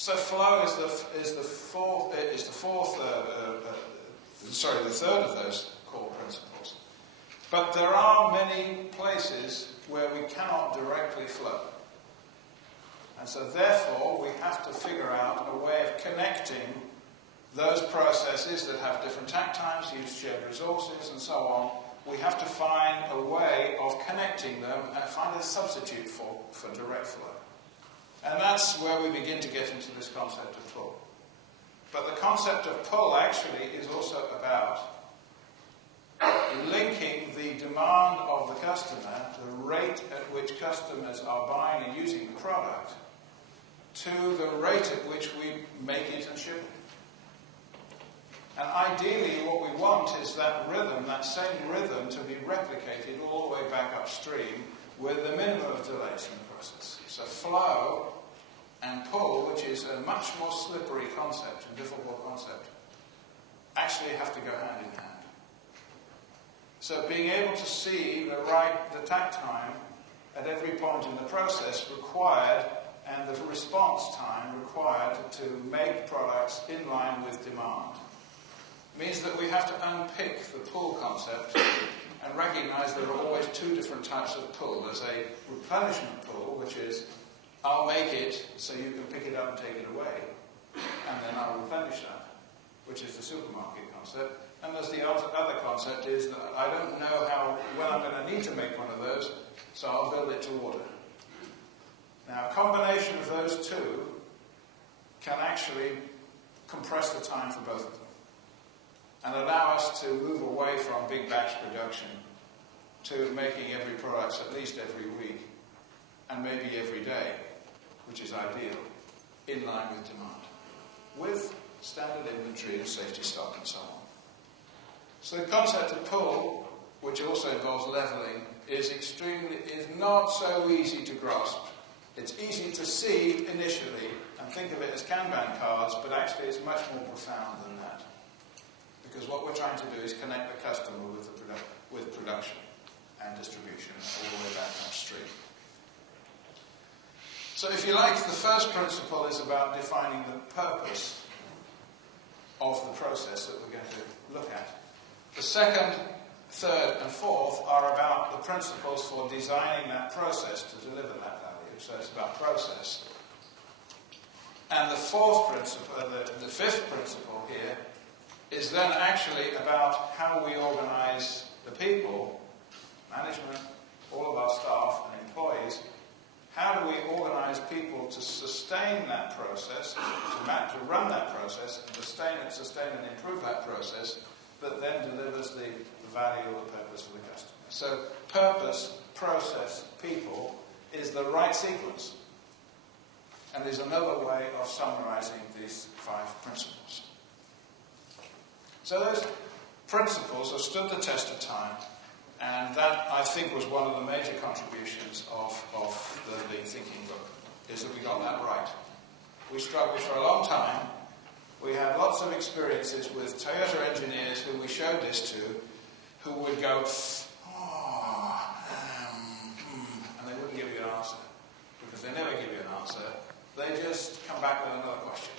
So flow is the third of those core principles. But there are many places where we cannot directly flow. And so therefore we have to figure out a way of connecting those processes that have different takt times, use shared resources and so on. We have to find a way of connecting them and find a substitute for direct flow. And that's where we begin to get into this concept of pull. But the concept of pull actually is also about linking the demand of the customer, the rate at which customers are buying and using the product, to the rate at which we make it and ship it. And ideally what we want is that rhythm, that same rhythm, to be replicated all the way back upstream with the minimum of delays in the process. So flow and pull, which is a much more slippery concept and difficult concept, actually have to go hand in hand. So being able to see the takt time at every point in the process required and the response time required to make products in line with demand means that we have to unpick the pull concept and recognize there are always two different types of pull. There's a replenishment pull, which is I'll make it so you can pick it up and take it away, and then I'll replenish that, which is the supermarket concept. And there's the other concept is that I don't know when I'm going to need to make one of those, so I'll build it to order. Now, a combination of those two can actually compress the time for both of them and allow us to move away from big batch production to making every product at least every week and maybe every day, which is ideal, in line with demand, with standard inventory and safety stock and so on. So the concept of pull, which also involves leveling, is not so easy to grasp. It's easy to see initially and think of it as Kanban cards, but actually it's much more profound than that. Because what we're trying to do is connect the customer with production and distribution all the way back upstream. So if you like, the first principle is about defining the purpose of the process that we're going to look at. The second, third, and fourth are about the principles for designing that process to deliver that value. So it's about process. And the fourth principle, the fifth principle here, is then actually about how we organize the people, management, all of our staff and employees. How do we organize people to sustain that process, to run that process, and sustain and improve that process that then delivers the value or the purpose for the customer? So purpose, process, people is the right sequence. And there's another way of summarizing these 5 principles. So those principles have stood the test of time, and that, I think, was one of the major contributions of the Lean Thinking book, is that we got that right. We struggled for a long time. We had lots of experiences with Toyota engineers who we showed this to, who would go, and they wouldn't give you an answer, because they never give you an answer. They just come back with another question.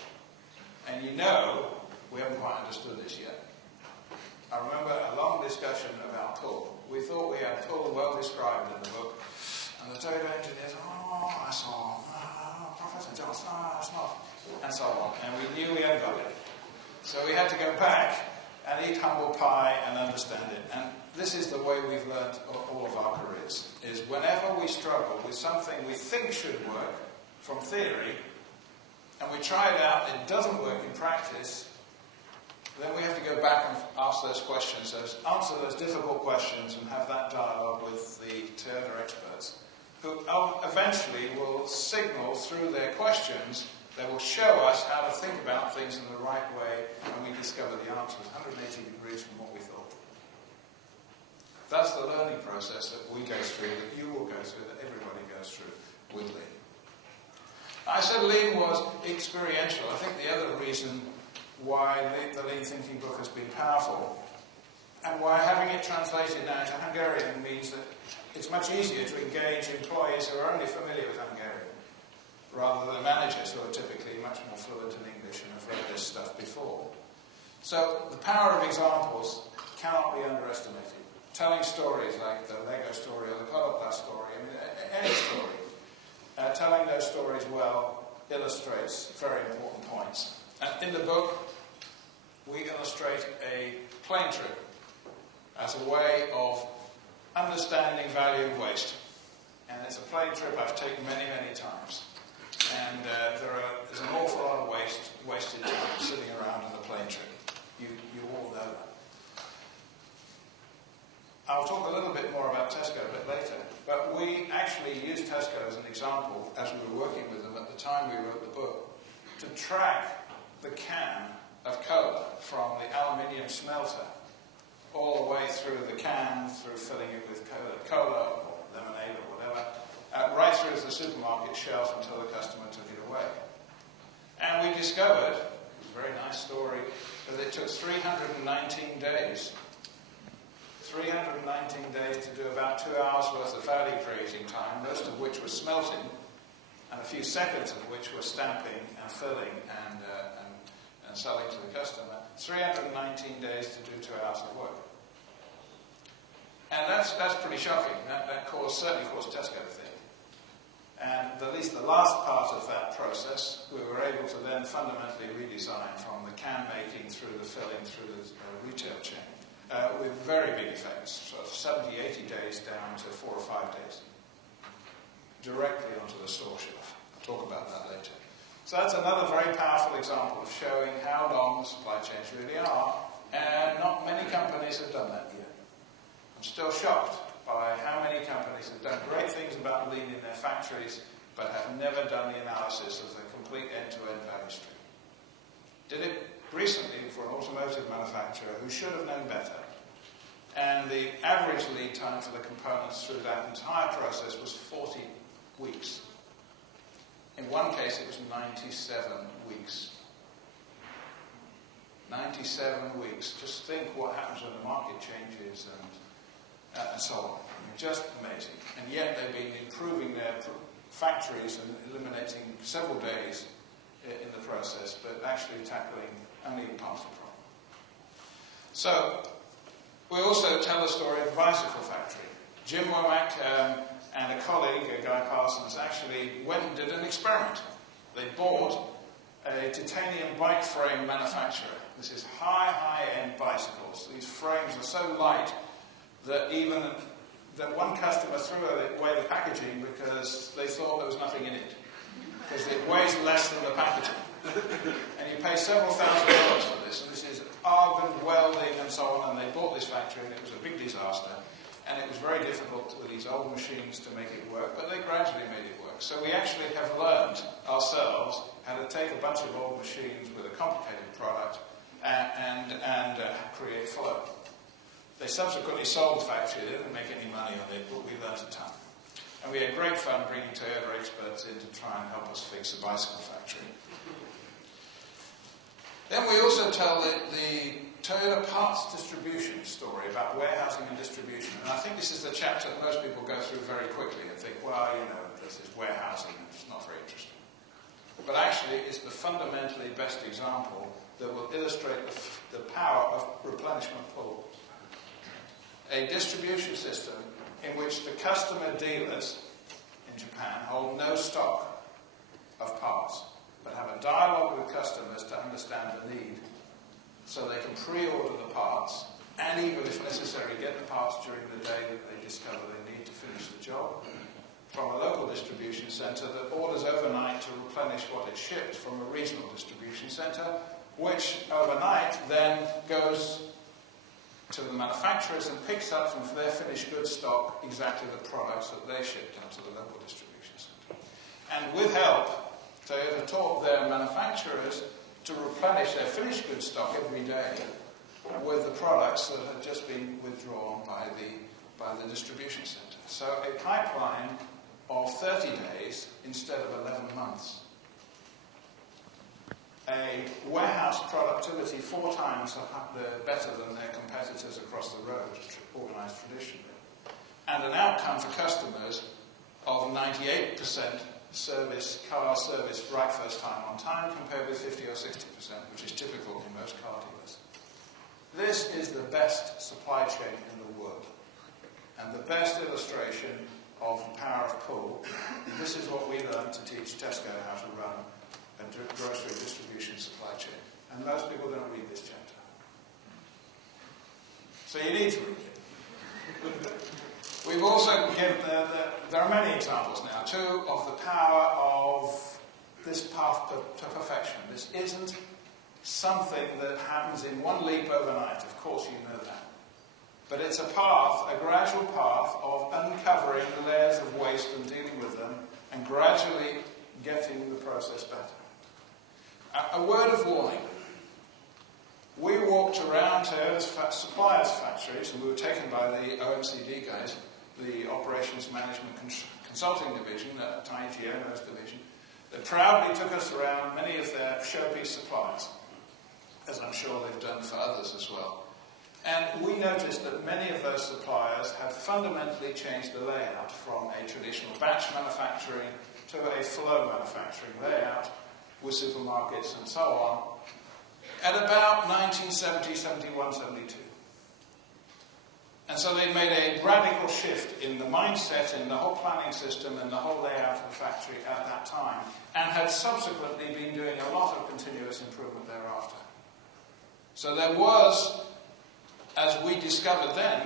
And you know, we haven't quite understood this yet. I remember a long discussion about pull. We thought we had pull well described in the book, and the Toyota engineers, that's all. Professor Johnson, that's not. And so on. And we knew we hadn't got it. So we had to go back and eat humble pie and understand it. And this is the way we've learned all of our careers, is whenever we struggle with something we think should work from theory, and we try it out, it doesn't work in practice, then we have to go back and ask those questions, answer those difficult questions, and have that dialogue with the Toyota experts, who eventually will signal through their questions. They will show us how to think about things in the right way, and we discover the answers 180 degrees from what we thought. That's the learning process that we go through, that you will go through, that everybody goes through with Lean. I said Lean was experiential. I think the other reason why the Lean Thinking book has been powerful, and why having it translated now into Hungarian means that it's much easier to engage employees who are only familiar with Hungarian, rather than managers who are typically speaking much more fluent in English and have read this stuff before. So the power of examples cannot be underestimated. Telling stories like the Lego story or the Coloplast story, I mean, any story, telling those stories well illustrates very important points. And in the book, we illustrate a plane trip as a way of understanding value of waste. And it's a plane trip I've taken many, many times. And there's an awful lot of wasted time sitting around on a plane trip. You all know that. I'll talk a little bit more about Tesco a bit later, but we actually used Tesco as an example as we were working with them at the time we wrote the book to track the can of cola from the aluminium smelter all the way through the can, through filling it with cola or lemonade or whatever, right through to the supermarket shelf until the customer took it away. And we discovered, it was a very nice story, that it took 319 days. 319 days to do about 2 hours worth of value creating time, most of which was smelting, and a few seconds of which were stamping and filling and selling to the customer. 319 days to do 2 hours of work. And that's pretty shocking. That certainly caused Tesco to think. And at least the last part of that process, we were able to then fundamentally redesign from the can making through the filling through the retail chain. With very big effects, sort of 70, 80 days down to 4 or 5 days, directly onto the store shelf. I'll talk about that later. So that's another very powerful example of showing how long the supply chains really are, and not many companies have done that yet. I'm still shocked by how many companies have done great things about lean in their factories, but have never done the analysis of the complete end-to-end value stream. Did it recently for an automotive manufacturer who should have known better, and the average lead time for the components through that entire process was 40 weeks. In one case it was 97 weeks. 97 weeks. Just think what happens when the market changes and so on. I mean, just amazing. And yet they've been improving their factories and eliminating several days in the process, but actually tackling only part of the problem. So, we also tell the story of the bicycle factory. Jim Womack and a colleague, Guy Parsons, actually went and did an experiment. They bought a titanium bike frame manufacturer. This is high-end bicycles. These frames are so light that that one customer threw away the packaging because they thought there was nothing in it, because it weighs less than the packaging. And you pay several $1,000s for this, and this is argon, welding, and so on, and they bought this factory, and it was a big disaster, and it was very difficult with these old machines to make it work, but they gradually made it work. So we actually have learned ourselves how to take a bunch of old machines with a complicated product and create flow. They subsequently sold the factory. They didn't make any money on it, but we learned a ton. And we had great fun bringing Toyota experts in to try and help us fix a bicycle factory. Then we also tell the Toyota parts distribution story about warehousing and distribution. And I think this is the chapter that most people go through very quickly and think, well, this is warehousing, and it's not very interesting. But actually, it's the fundamentally best example that will illustrate the power of replenishment pull. A distribution system in which the customer dealers in Japan hold no stock of parts, but have a dialogue with customers to understand the need, so they can pre-order the parts, and even if necessary, get the parts during the day that they discover they need to finish the job, from a local distribution centre that orders overnight to replenish what is shipped from a regional distribution centre, which overnight then goes to the manufacturers and picks up from their finished goods stock exactly the products that they shipped down to the local distribution centre. And with help, Toyota taught their manufacturers to replenish their finished goods stock every day with the products that had just been withdrawn by the distribution centre. So a pipeline of 30 days instead of 11 months. A warehouse productivity 4 times better than their competitors across the road, organised traditionally. And an outcome for customers of 98% car service right first time on time compared with 50 or 60%, which is typical in most car dealers. This is the best supply chain in the world, and the best illustration of the power of pull. And this is what we learned to teach Tesco how to run a grocery distribution supply chain. And most people don't read this chapter. So you need to read it. We've also given, there are many examples now, too, of the power of this path to perfection. This isn't something that happens in one leap overnight. Of course you know that. But it's a path, a gradual path of uncovering the layers of waste and dealing with them and gradually getting the process better. A word of warning. We walked around to suppliers' factories, and we were taken by the OMCD guys, the Operations Management Consulting Division, tiny GMO's division. They proudly took us around many of their showpiece suppliers, as I'm sure they've done for others as well. And we noticed that many of those suppliers had fundamentally changed the layout from a traditional batch manufacturing to a flow manufacturing layout with supermarkets and so on at about 1970, 71, 72. And so they made a radical shift in the mindset, in the whole planning system and the whole layout of the factory at that time, and had subsequently been doing a lot of continuous improvement thereafter. So there was, as we discovered then,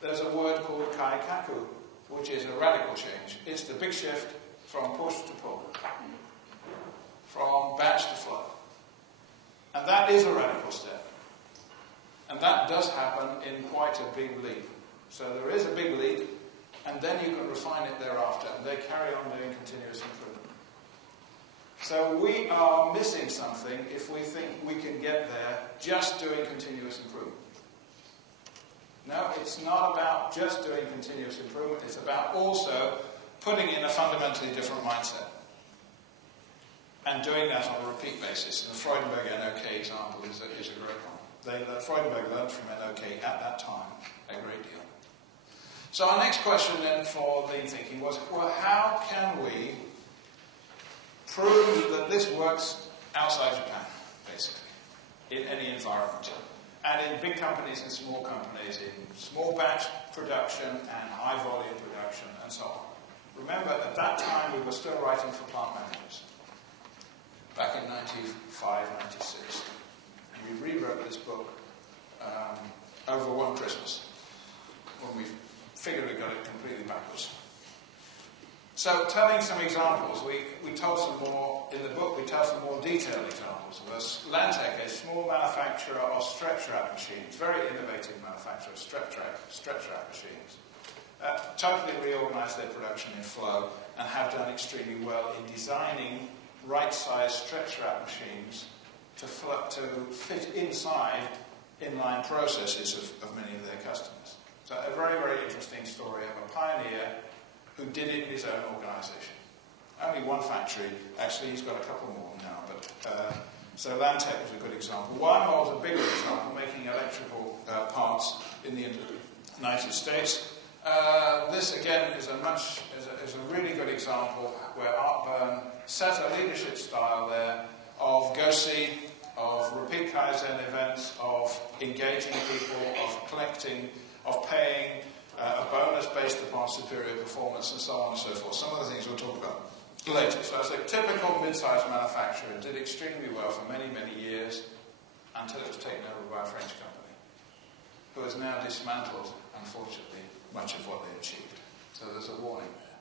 there's a word called kaikaku, which is a radical change. It's the big shift from push to pull, from batch to flow. And that is a radical step. And that does happen in quite a big leap. So there is a big leap, and then you can refine it thereafter, and they carry on doing continuous improvement. So we are missing something if we think we can get there just doing continuous improvement. No, it's not about just doing continuous improvement. It's about also putting in a fundamentally different mindset and doing that on a repeat basis. And the Freudenberg NOK example is a great one. Freudenberg learned from NOK at that time a great deal. So our next question then for lean thinking was, well, how can we prove that this works outside Japan, basically, in any environment? And in big companies and small companies, in small batch production and high volume production and so on. Remember, at that time we were still writing for plant managers. Back in 95, 96. And we rewrote this book over one Christmas when we figured we got it completely backwards. So, telling some examples, we told some more, in the book we tell some more detailed examples of us. Lantec, a small manufacturer of stretch wrap machines, very innovative manufacturer of stretch wrap machines, totally reorganized their production in flow and have done extremely well in designing right-sized stretch wrap machines to fit inside inline processes of many of their customers. So a very, very interesting story of a pioneer who did it in his own organisation. Only one factory, actually he's got a couple more now, but so Lantec was a good example. Wiremold was a bigger example, making electrical parts in the United States. This again is a really good example where Art Byrne set a leadership style there of go-see, of repeat Kaizen events, of engaging people, of collecting, of paying, a bonus based upon superior performance, and so on and so forth. Some of the things we'll talk about later. So it's a typical mid-sized manufacturer, did extremely well for many, many years until it was taken over by a French company, who has now dismantled, unfortunately, much of what they achieved. So there's a warning there.